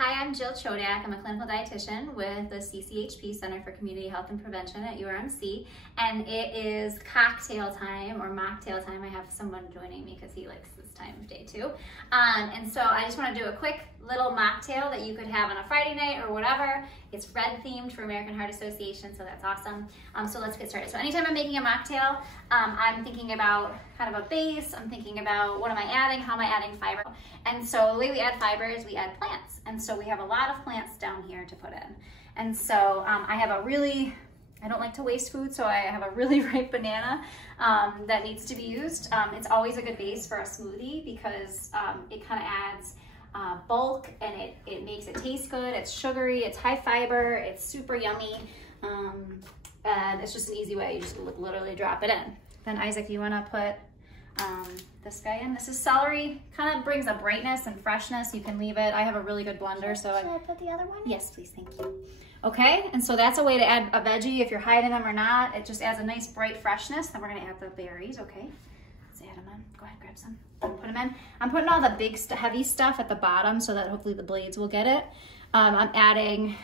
Hi, I'm Jill Chodak. I'm a clinical dietitian with the CCHP, Center for Community Health and Prevention at URMC, and it is cocktail time or mocktail time. I have someone joining me because he likes this time of day too. And so I just want to do a quick little mocktail that you could have on a Friday night or whatever. It's red themed for American Heart Association, so that's awesome. So let's get started. So anytime I'm making a mocktail, I'm thinking about kind of a base. I'm thinking about what am I adding, how am I adding fiber. And so the way we add fiber is we add plants. And so we have a lot of plants down here to put in. And so I don't like to waste food, so I have a really ripe banana that needs to be used. It's always a good base for a smoothie because it kind of adds bulk and it makes it taste good. It's sugary, it's high fiber, it's super yummy, and it's just an easy way. You just literally drop it in. Then Isaac, you want to put this guy in. This is celery. Kind of brings a brightness and freshness. You can leave it. I have a really good blender, so should I put the other one in? Yes, please, thank you. Okay, and so that's a way to add a veggie if you're hiding them or not. It just adds a nice bright freshness. Then we're gonna add the berries, okay? Let's add them in. Go ahead, grab some. Put them in. I'm putting all the big, heavy stuff at the bottom so that hopefully the blades will get it. I'm adding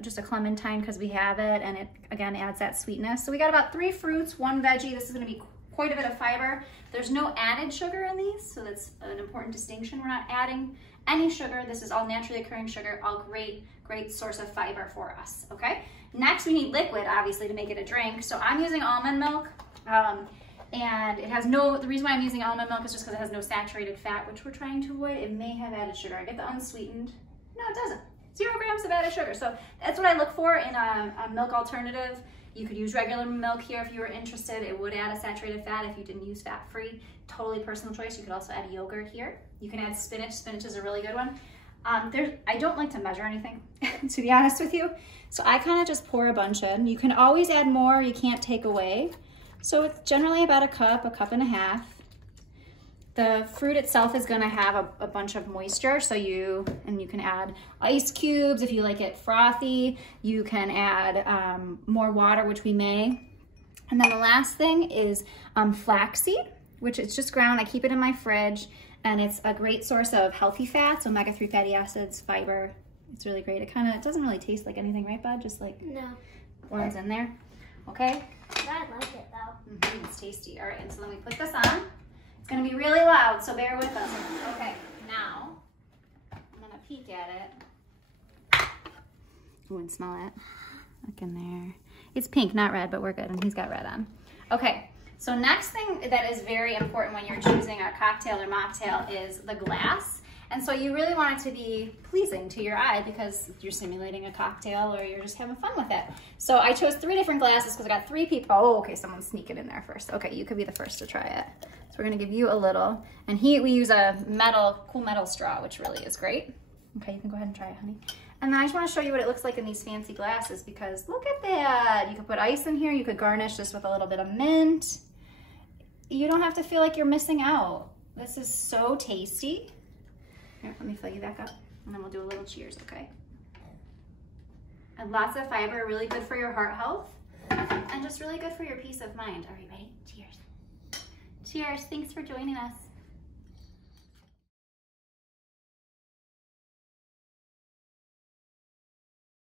just a clementine because we have it, and it, again, adds that sweetness. So we got about 3 fruits, 1 veggie. This is gonna be quite a bit of fiber. There's no added sugar in these, so that's an important distinction. We're not adding any sugar. This is all naturally occurring sugar, all great source of fiber for us, okay? Next, we need liquid, obviously, to make it a drink. So I'm using almond milk, and it has the reason why I'm using almond milk is just because it has no saturated fat, which we're trying to avoid. It may have added sugar. I get the unsweetened. No, it doesn't. 0 grams of added sugar. So that's what I look for in a milk alternative. You could use regular milk here if you were interested. It would add a saturated fat if you didn't use fat-free. Totally personal choice. You could also add yogurt here. You can add spinach. Spinach is a really good one. I don't like to measure anything, to be honest with you. So I kind of just pour a bunch in. You can always add more. You can't take away. So it's generally about a cup and a half. The fruit itself is going to have a bunch of moisture, so you can add ice cubes if you like it frothy. You can add more water, which we may. And then the last thing is flaxseed, which it's just ground. I keep it in my fridge, and it's a great source of healthy fats, omega-3 fatty acids, fiber. It's really great. It doesn't really taste like anything, right, Bud? Just like one's in there. Okay? I like it though. It's tasty. All right, and so then we put this on. It's gonna be really loud, so bear with us. Okay, now I'm gonna peek at it. Ooh, and smell it. Look in there. It's pink, not red, but we're good, and he's got red on. Okay, so next thing that is very important when you're choosing a cocktail or mocktail is the glass. And so you really want it to be pleasing to your eye because you're simulating a cocktail or you're just having fun with it. So I chose 3 different glasses because I got 3 people. Oh, okay, someone's sneaking in there first. Okay, you could be the first to try it. So we're gonna give you a little. And we use a cool metal straw, which really is great. Okay, you can go ahead and try it, honey. And then I just wanna show you what it looks like in these fancy glasses because look at that. You could put ice in here. You could garnish this with a little bit of mint. You don't have to feel like you're missing out. This is so tasty. Here, let me fill you back up, and then we'll do a little cheers, okay? And lots of fiber, really good for your heart health, and just really good for your peace of mind. All right, ready? Cheers. Cheers, thanks for joining us.